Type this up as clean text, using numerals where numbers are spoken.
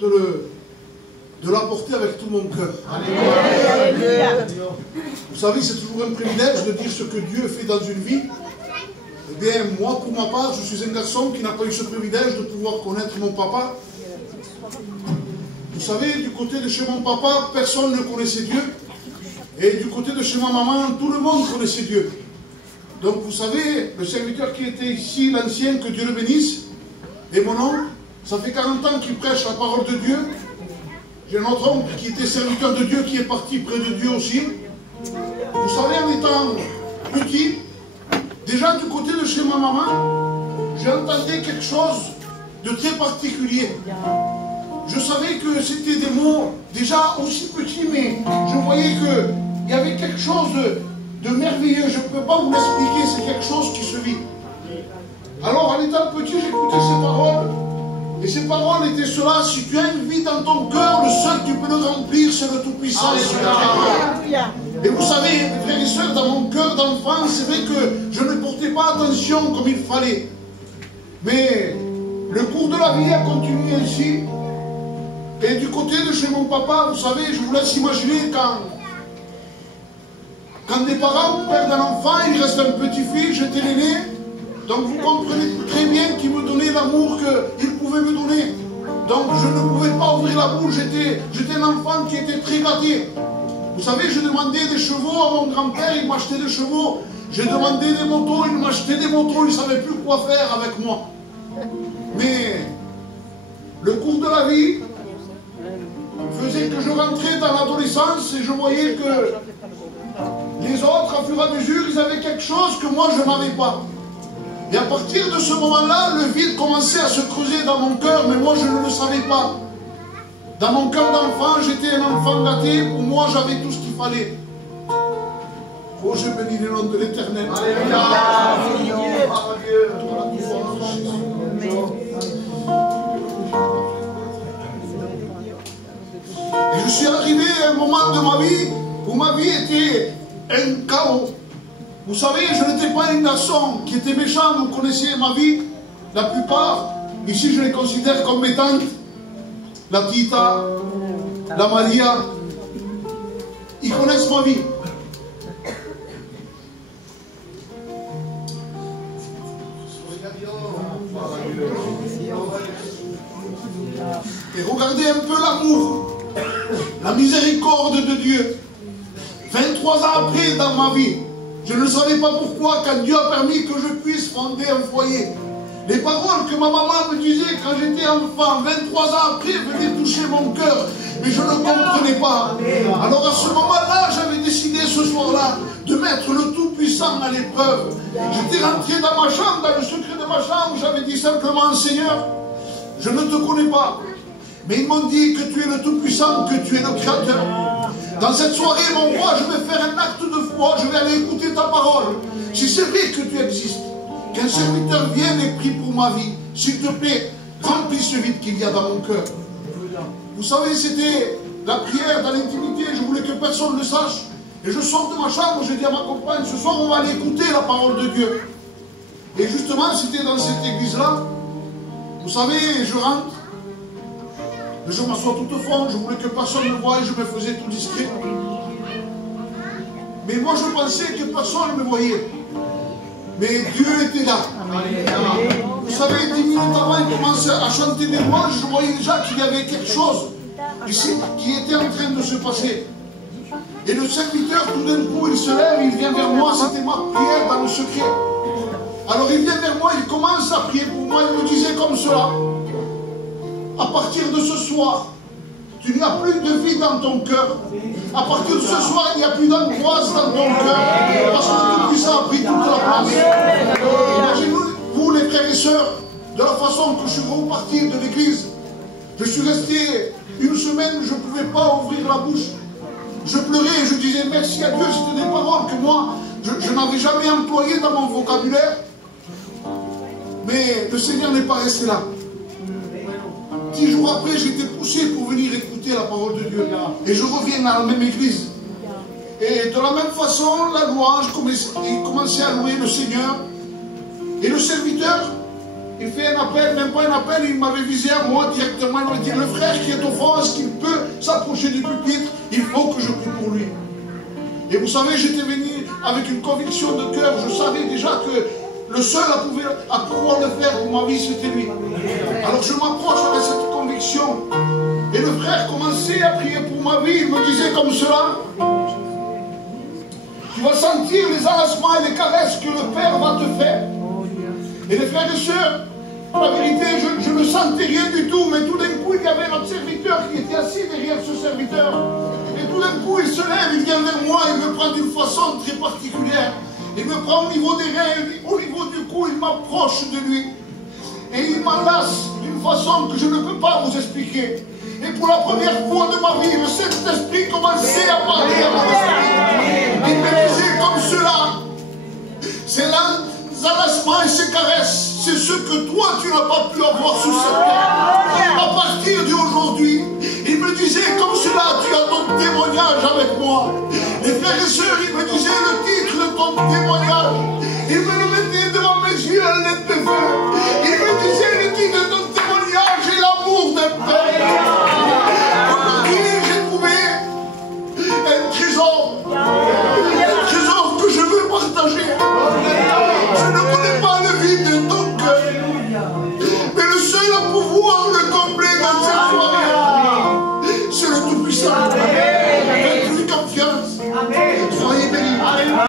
de l'apporter avec tout mon cœur. Vous savez, c'est toujours un privilège de dire ce que Dieu fait dans une vie. Eh bien, moi, pour ma part, je suis un garçon qui n'a pas eu ce privilège de pouvoir connaître mon papa. Vous savez, du côté de chez mon papa, personne ne connaissait Dieu. Et du côté de chez ma maman, tout le monde connaissait Dieu. Donc, vous savez, le serviteur qui était ici, l'ancien, que Dieu le bénisse, et mon oncle, ça fait 40 ans qu'il prêche la parole de Dieu. J'ai un autre oncle qui était serviteur de Dieu, qui est parti près de Dieu aussi. Vous savez, en étant petit, déjà du côté de chez ma maman, j'entendais quelque chose de très particulier. Je savais que c'était des mots déjà aussi petits, mais je voyais qu'il y avait quelque chose de merveilleux. Je ne peux pas vous l'expliquer, c'est quelque chose qui se vit. Alors, en étant petit, j'écoutais ces paroles. Et ces paroles étaient cela: si tu as une vie dans ton cœur, le seul qui peut le remplir, c'est le Tout-Puissant. Et vous savez, frères et sœurs, dans mon cœur d'enfant, c'est vrai que je ne portais pas attention comme il fallait. Mais le cours de la vie a continué ainsi. Et du côté de chez mon papa, vous savez, je vous laisse imaginer quand des parents perdent un enfant, il reste un petit-fils, j'étais l'aîné. Donc vous comprenez très bien qu'il me donnait l'amour qu'il pouvait me donner. Donc je ne pouvais pas ouvrir la bouche, j'étais un enfant qui était très gâté. Vous savez, je demandais des chevaux à mon grand-père, il m'achetait des chevaux. J'ai demandé des motos, il m'achetait des motos, il ne savait plus quoi faire avec moi. Mais le cours de la vie faisait que je rentrais dans l'adolescence et je voyais que les autres, au fur et à mesure, ils avaient quelque chose que moi je n'avais pas. Et à partir de ce moment-là, le vide commençait à se creuser dans mon cœur, mais moi je ne le savais pas. Dans mon cœur d'enfant, j'étais un enfant gâté, où moi j'avais tout ce qu'il fallait. Oh, je bénis le nom de l'Éternel. Et je suis arrivé à un moment de ma vie où ma vie était un chaos. Vous savez, je n'étais pas un garçon qui était méchant, vous connaissez ma vie. La plupart, ici je les considère comme mes tantes. La Tita, la Maria. Ils connaissent ma vie. Et regardez un peu l'amour, la miséricorde de Dieu. 23 ans après dans ma vie, je ne savais pas pourquoi, quand Dieu a permis que je puisse fonder un foyer. Les paroles que ma maman me disait quand j'étais enfant, 23 ans après, venaient toucher mon cœur. Mais je ne comprenais pas. Alors à ce moment-là, j'avais décidé ce soir-là de mettre le Tout-Puissant à l'épreuve. J'étais rentré dans ma chambre, dans le secret de ma chambre, j'avais dit simplement: Seigneur, je ne te connais pas. Mais ils m'ont dit que tu es le Tout-Puissant, que tu es le Créateur. Dans cette soirée, mon roi, je vais faire un acte de foi, je vais aller écouter ta parole. Si c'est vrai que tu existes, qu'un serviteur vienne et prie pour ma vie, s'il te plaît, remplis ce vide qu'il y a dans mon cœur. Vous savez, c'était la prière dans l'intimité, je voulais que personne ne le sache. Et je sors de ma chambre, je dis à ma compagne: ce soir on va aller écouter la parole de Dieu. Et justement, c'était dans cette église-là. Vous savez, je rentre. Je m'assois tout au fond, je voulais que personne ne me voie, je me faisais tout discret. Mais moi je pensais que personne ne me voyait. Mais Dieu était là. Vous savez, 10 minutes avant, il commençait à chanter des louanges, je voyais déjà qu'il y avait quelque chose ici qui était en train de se passer. Et le serviteur, tout d'un coup, il se lève, il vient vers moi, c'était ma prière dans le secret. Alors il vient vers moi, il commence à prier pour moi, il me disait comme cela: à partir de ce soir, tu n'as plus de vie dans ton cœur. À partir de ce soir, il n'y a plus d'angoisse dans ton cœur. Parce que le Tout-Puissant a pris toute la place. Imaginez-vous, les frères et sœurs, de la façon que je suis reparti de l'église. Je suis resté une semaine, je ne pouvais pas ouvrir la bouche. Je pleurais et je disais merci à Dieu. C'était des paroles que moi, je n'avais jamais employées dans mon vocabulaire. Mais le Seigneur n'est pas resté là. 10 jours après, j'étais poussé pour venir écouter la parole de Dieu. Et je reviens à la même église. Et de la même façon, la louange, il commençait à louer le Seigneur. Et le serviteur, Il fait un appel, même pas un appel, il m'avait visé à moi directement. Il m'a dit, le frère qui est au fond, est-ce qu'il peut s'approcher du pupitre? Il faut que je prie pour lui. Et vous savez, j'étais venu avec une conviction de cœur. Je savais déjà que le seul à pouvoir le faire pour ma vie, c'était lui. Alors je m'approche avec cette conviction. Et le frère commençait à prier pour ma vie. Il me disait comme cela: tu vas sentir les enlacements et les caresses que le Père va te faire. Et les frères et sœurs, la vérité, je ne sentais rien du tout, mais tout d'un coup, il y avait notre serviteur qui était assis derrière ce serviteur. Et tout d'un coup, il se lève, il vient vers moi, il me prend d'une façon très particulière. Il me prend au niveau des reins, au niveau du cou, il m'approche de lui. Et il m'enlace d'une façon que je ne peux pas vous expliquer. Et pour la première fois de ma vie, le Saint-Esprit commençait à parler à mon esprit. Il me disait comme cela: c'est l'enlacement et ces caresses, c'est ce que toi tu n'as pas pu avoir sous cette terre. À partir d'aujourd'hui, il me disait comme cela: tu as ton témoignage avec moi. Les frères et sœurs, il me disait le titre de ton témoignage. Il me le mettait devant mes yeux à l'aide de feu. Il me disait le titre de ton témoignage et l'amour d'un père. Aujourd'hui, j'ai trouvé un trésor que je veux partager. Je ne connais pas le vide de ton cœur, mais le seul à pouvoir